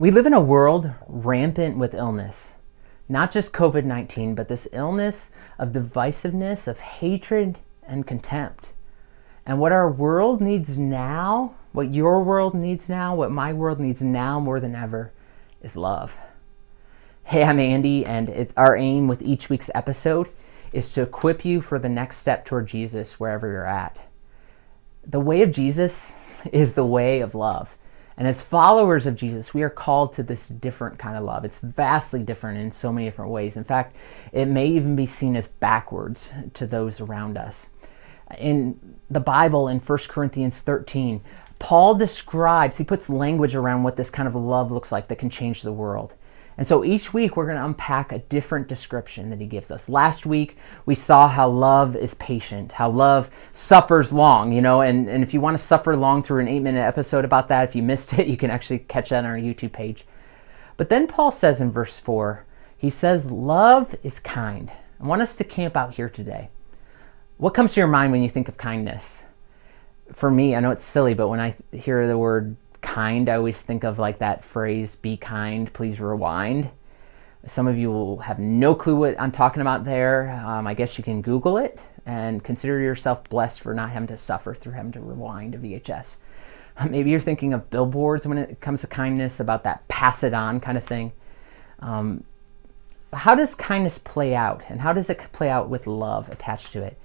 We live in a world rampant with illness. Not just COVID-19, but this illness of divisiveness, of hatred and contempt. And what our world needs now, what your world needs now, what my world needs now more than ever, is love. Hey, I'm Andy, and our aim with each week's episode is to equip you for the next step toward Jesus wherever you're at. The way of Jesus is the way of love. And as followers of Jesus, we are called to this different kind of love. It's vastly different in so many different ways. In fact, it may even be seen as backwards to those around us. In the Bible, in 1 Corinthians 13, Paul describes, he puts language around what this kind of love looks like that can change the world. And so each week we're going to unpack a different description that he gives us. Last week we saw how love is patient, how love suffers long, and if you want to suffer long through an 8-minute episode about that, if you missed it, you can actually catch that on our YouTube page. But then Paul says in verse 4, he says, love is kind. I want us to camp out here today. What comes to your mind when you think of kindness? For me, I know it's silly, but when I hear the word kind, I always think of like that phrase, be kind, please rewind. Some of you will have no clue what I'm talking about there. I guess you can Google it and consider yourself blessed for not having to suffer through having to rewind a VHS. Maybe you're thinking of billboards when it comes to kindness, about that pass it on kind of thing. How does kindness play out? And how does it play out with love attached to it?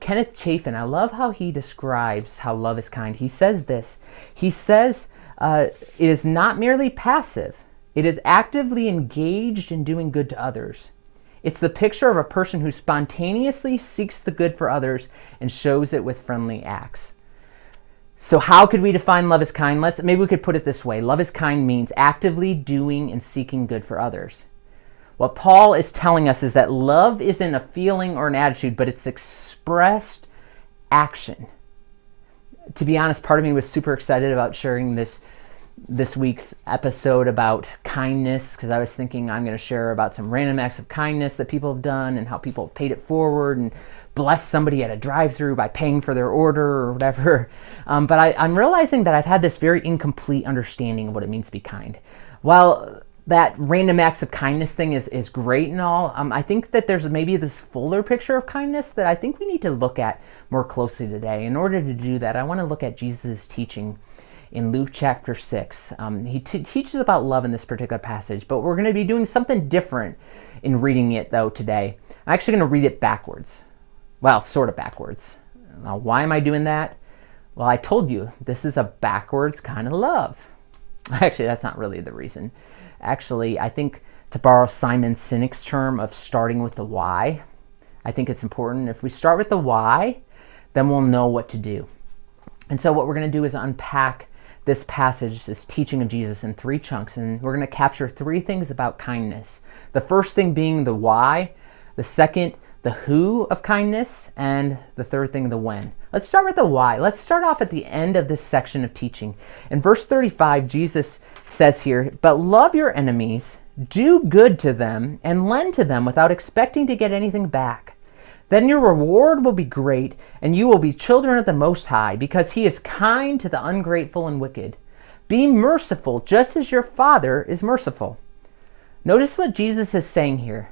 Kenneth Chafin, I love how he describes how love is kind. He says this. He says, it is not merely passive. It is actively engaged in doing good to others. It's the picture of a person who spontaneously seeks the good for others and shows it with friendly acts. So how could we define love as kind? Maybe we could put it this way. Love is kind means actively doing and seeking good for others. What Paul is telling us is that love isn't a feeling or an attitude, but it's expressed action. To be honest, part of me was super excited about sharing this week's episode about kindness, because I was thinking I'm going to share about some random acts of kindness that people have done and how people have paid it forward and blessed somebody at a drive-thru by paying for their order or whatever. But I'm realizing that I've had this very incomplete understanding of what it means to be kind. While that random acts of kindness thing is great and all, I think that there's maybe this fuller picture of kindness that I think we need to look at more closely today. In order to do that, I want to look at Jesus' teaching in Luke chapter 6. He teaches about love in this particular passage, but we're going to be doing something different in reading it, though, today. I'm actually going to read it backwards. Well, sort of backwards. Now, why am I doing that? Well, I told you, this is a backwards kind of love. Actually, that's not really the reason. Actually, I think, to borrow Simon Sinek's term of starting with the why, I think it's important. If we start with the why, then we'll know what to do. And so what we're going to do is unpack this passage, this teaching of Jesus, in 3 chunks, and we're going to capture 3 things about kindness. The first thing being the why, the second, the who of kindness, and the third thing, the when. Let's start with the why. Let's start off at the end of this section of teaching. In verse 35, Jesus says here, "But love your enemies, do good to them, and lend to them without expecting to get anything back. Then your reward will be great, and you will be children of the Most High, because he is kind to the ungrateful and wicked. Be merciful, just as your Father is merciful." Notice what Jesus is saying here.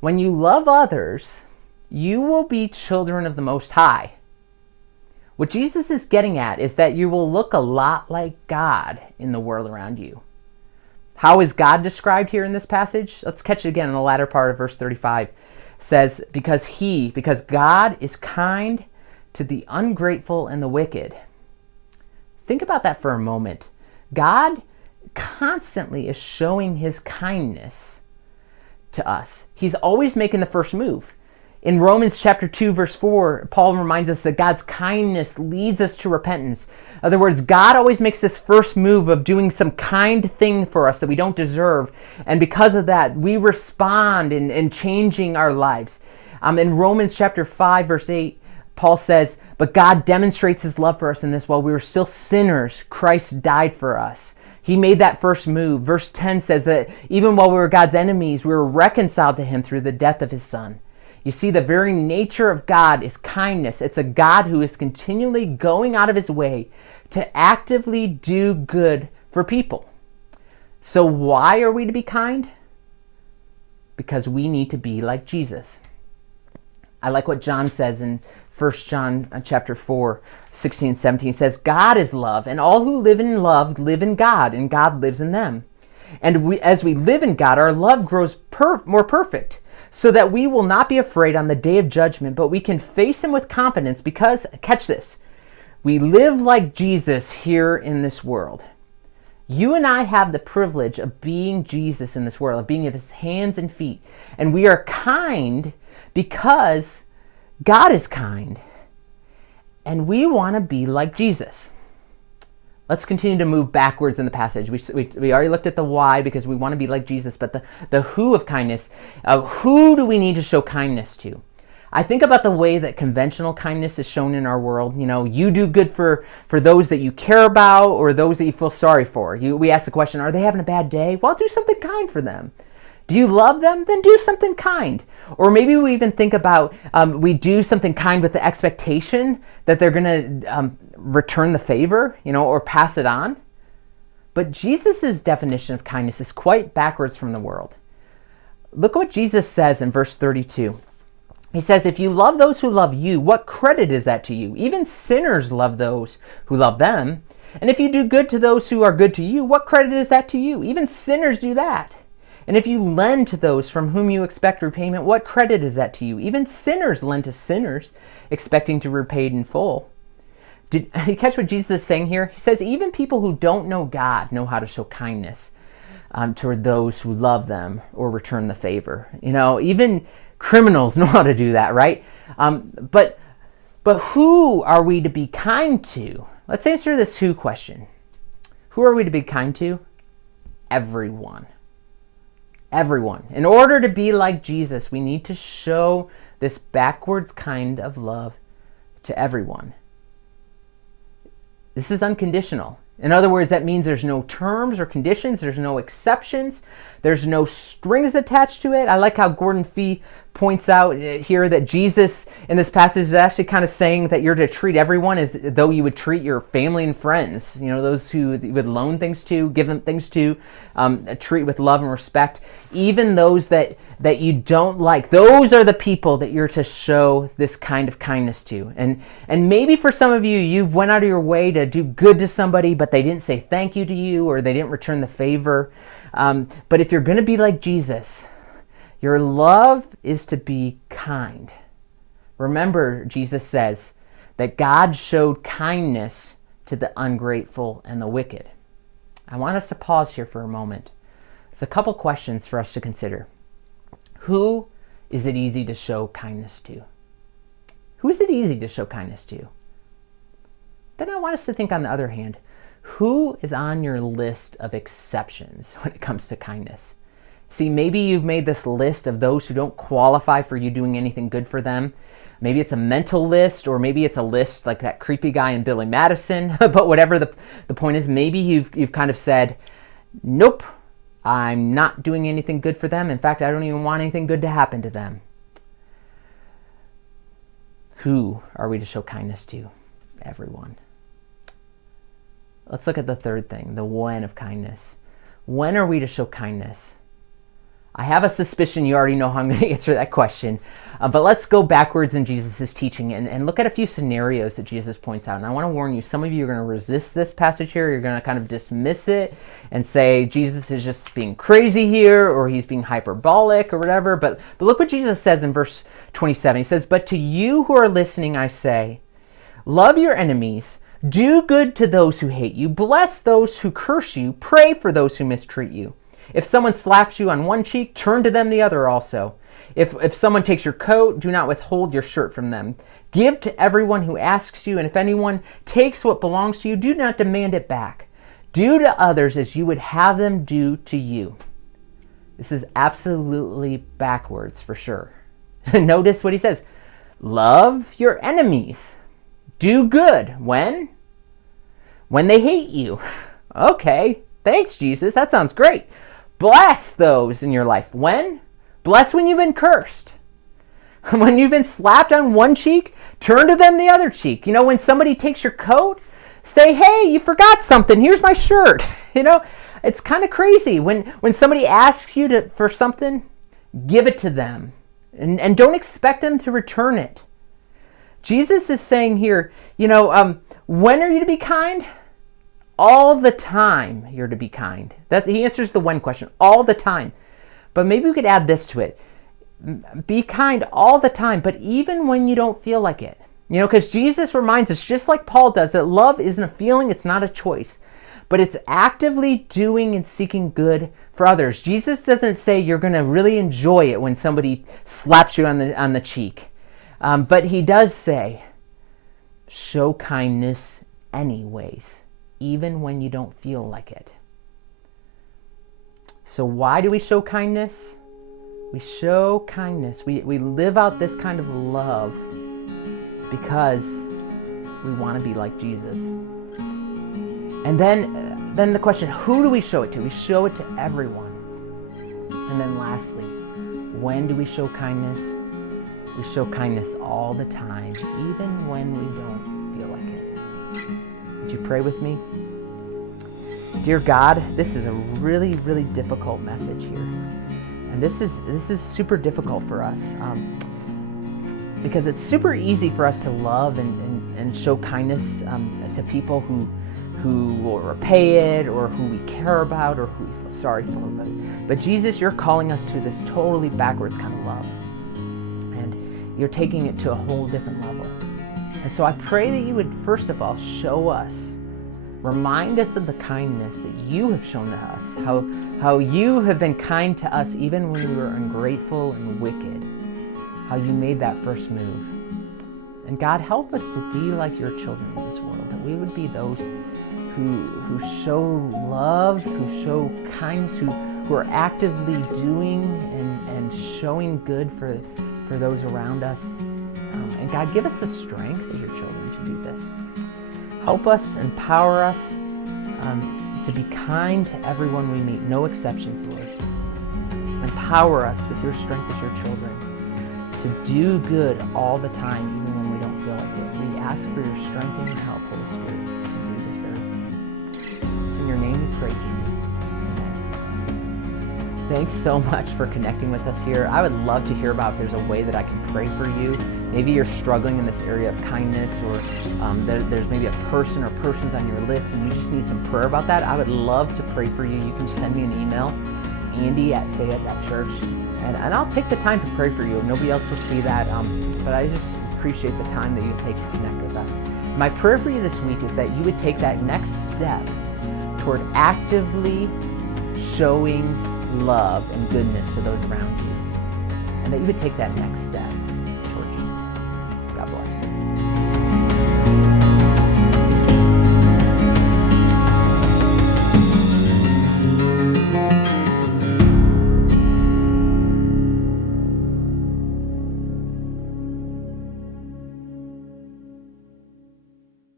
When you love others, you will be children of the Most High. What Jesus is getting at is that you will look a lot like God in the world around you. How is God described here in this passage? Let's catch it again in the latter part of verse 35. It says, because God is kind to the ungrateful and the wicked. Think about that for a moment. God constantly is showing his kindness to us. He's always making the first move. In Romans chapter 2, verse 4, Paul reminds us that God's kindness leads us to repentance. In other words, God always makes this first move of doing some kind thing for us that we don't deserve. And because of that, we respond in changing our lives. In Romans chapter 5, verse 8, Paul says, "But God demonstrates his love for us in this: while we were still sinners, Christ died for us." He made that first move. Verse 10 says that even while we were God's enemies, we were reconciled to him through the death of his Son. You see, the very nature of God is kindness. It's a God who is continually going out of his way to actively do good for people. So why are we to be kind? Because we need to be like Jesus. I like what John says in 1 John chapter 4, 16 and 17. It says, God is love, and all who live in love live in God, and God lives in them. And as we live in God, our love grows more perfect, so that we will not be afraid on the day of judgment, but we can face him with confidence because, catch this, we live like Jesus here in this world. You and I have the privilege of being Jesus in this world, of being of his hands and feet. And we are kind because God is kind. And we want to be like Jesus. Let's continue to move backwards in the passage. We already looked at the why because we want to be like Jesus, but the who of kindness. Who do we need to show kindness to? I think about the way that conventional kindness is shown in our world. You know, you do good for those that you care about or those that you feel sorry for. We ask the question, are they having a bad day? Well, do something kind for them. Do you love them? Then do something kind. Or maybe we even think about we do something kind with the expectation that they're going to return the favor, you know, or pass it on. But Jesus' definition of kindness is quite backwards from the world. Look what Jesus says in verse 32. He says, if you love those who love you, what credit is that to you? Even sinners love those who love them. And if you do good to those who are good to you, what credit is that to you? Even sinners do that. And if you lend to those from whom you expect repayment, what credit is that to you? Even sinners lend to sinners, expecting to be repaid in full. Did you catch what Jesus is saying here? He says even people who don't know God know how to show kindness toward those who love them or return the favor. You know, even criminals know how to do that, right? But who are we to be kind to? Let's answer this who question. Who are we to be kind to? Everyone. Everyone. In order to be like Jesus, we need to show this backwards kind of love to everyone. This is unconditional. In other words, that means there's no terms or conditions, there's no exceptions, there's no strings attached to it. I like how Gordon Fee points out here that Jesus in this passage is actually kind of saying that you're to treat everyone as though you would treat your family and friends. You know, those who you would loan things to, give them things to, treat with love and respect. Even those that you don't like, those are the people that you're to show this kind of kindness to. And maybe for some of you, you went out of your way to do good to somebody, but they didn't say thank you to you, or they didn't return the favor. But if you're going to be like Jesus, your love is to be kind. Remember, Jesus says that God showed kindness to the ungrateful and the wicked. I want us to pause here for a moment. There's a couple questions for us to consider. Who is it easy to show kindness to? Who is it easy to show kindness to? Then I want us to think on the other hand, who is on your list of exceptions when it comes to kindness? See, maybe you've made this list of those who don't qualify for you doing anything good for them. Maybe it's a mental list, or maybe it's a list like that creepy guy in Billy Madison. But whatever the point is, maybe you've kind of said, nope, I'm not doing anything good for them. In fact, I don't even want anything good to happen to them. Who are we to show kindness to? Everyone. Let's look at the third thing, the when of kindness. When are we to show kindness? I have a suspicion you already know how I'm going to answer that question. But let's go backwards in Jesus' teaching and look at a few scenarios that Jesus points out. And I want to warn you, some of you are going to resist this passage here. You're going to kind of dismiss it and say Jesus is just being crazy here, or he's being hyperbolic or whatever. But look what Jesus says in verse 27. He says, but to you who are listening, I say, love your enemies, do good to those who hate you, bless those who curse you, pray for those who mistreat you. If someone slaps you on one cheek, turn to them the other also. If someone takes your coat, do not withhold your shirt from them. Give to everyone who asks you, and if anyone takes what belongs to you, do not demand it back. Do to others as you would have them do to you. This is absolutely backwards for sure. Notice what he says. Love your enemies. Do good. When? When they hate you. Okay, thanks Jesus, that sounds great. Bless those in your life. When? Bless when you've been cursed. When you've been slapped on one cheek, turn to them the other cheek. You know, when somebody takes your coat, say, hey, you forgot something. Here's my shirt. You know, It's kind of crazy. When somebody asks you for something, give it to them. And don't expect them to return it. Jesus is saying here, when are you to be kind? All the time you're to be kind. He answers the when question, all the time. But maybe we could add this to it. Be kind all the time, but even when you don't feel like it. Because Jesus reminds us, just like Paul does, that love isn't a feeling, it's not a choice. But it's actively doing and seeking good for others. Jesus doesn't say you're going to really enjoy it when somebody slaps you on the cheek. But he does say, show kindness anyways, even when you don't feel like it. So why do we show kindness? We show kindness. We live out this kind of love because we want to be like Jesus. And then the question, who do we show it to? We show it to everyone. And then lastly, when do we show kindness? We show kindness all the time, even when we don't feel like it. Would you pray with me? Dear God, this is a really, really difficult message here. And this is super difficult for us because it's super easy for us to love and show kindness to people who will repay it, or who we care about, or who we feel sorry for. But Jesus, you're calling us to this totally backwards kind of love. And you're taking it to a whole different level. And so I pray that you would, first of all, show us, remind us of the kindness that you have shown to us, how you have been kind to us even when we were ungrateful and wicked, how you made that first move. And God, help us to be like your children in this world, that we would be those who show love, who show kindness, who are actively doing and showing good for those around us. And God, give us the strength as your children to do this. Help us, empower us to be kind to everyone we meet, no exceptions, Lord. Empower us with your strength as your children to do good all the time, even when we don't feel like it. We ask for your strength and your help, Holy Spirit, to do this very thing. It's in your name we pray, Jesus. Amen. Thanks so much for connecting with us here. I would love to hear about if there's a way that I can pray for you. Maybe you're struggling in this area of kindness, or there's maybe a person or persons on your list and you just need some prayer about that. I would love to pray for you. You can send me an email, andy@fayette.church, and I'll take the time to pray for you. Nobody else will see that, but I just appreciate the time that you take to connect with us. My prayer for you this week is that you would take that next step toward actively showing love and goodness to those around you, and that you would take that next step.